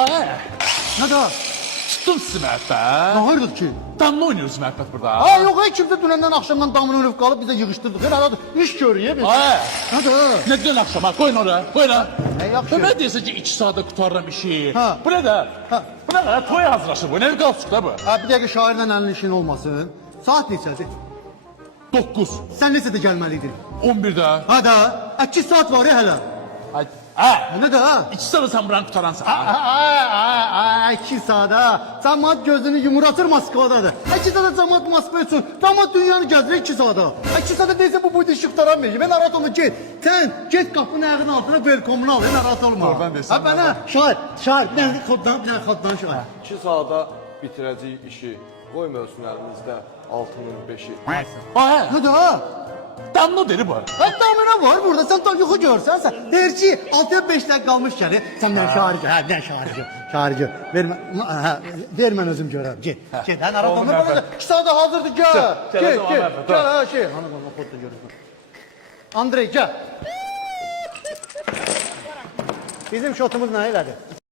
Ay, Nə də? tutdum sizi məhəbbət. Nə hayırdır ki? Damla oynuyoruz məhəbbət burada. Ha yox, kimdə dünəndən axşamdan damını ölüb qalıb bizə yığışdırdıq. Herhalde iş görüyor biz. Ay, Nə də? ne dün akşam ha? Koyun oraya, koyun ha. Ne yaxşı. Ne deyirsən ki 2 saate kurtarırım işi. Ha. Bu ne de? Ha. Bu ne kadar toy hazırlaşır bu. Ne kalsın da bu? Ha bir dəqiqə şairlə əlin işin olmasın. Saat neçədir? 9, Sən neçədə gəlməliydin? 11'de. Ha da, 2 saat var ya hələ. Ay, ha. Nə də? 2 saate sen buranı kurtaransan. Ay, 2 saat ha. Cəmaat gözünü yumuratır Moskvadadır. 2 saat cəmaat Moskva üçün. Cəmaat dünyanı gəzir 2 saata. 2 saata deyirsə bu boyda işıq taranmayacaq. Ben narahat olma get. Sen get qapının ayağının altına belkomunu al. Narahat olma. Oradan desem Ha bana şair. Bir dənə xoddan şair. 2 saata bitirəcəyik işi. Qoyma olsun əlimizdə altının 5-i. Ay, Nə də? damla deri bu. Hatta ne var burada? Sen tam yuxu görsən sən. Deyir ki 6-ya 5 dəqiqə qalmış gəlir. Sən mən şairci. Hə, nə şairci? Şairci. Ver mən özüm görərəm. Get. Get. Hə, narahat olma. 2 saata hazırdır. Gəl. Gəl, o zaman məhəbbət, Gəl, ha şey. Hanı qolma foto görürsən. Andrey gəl. Bizim şotumuz nə elədi?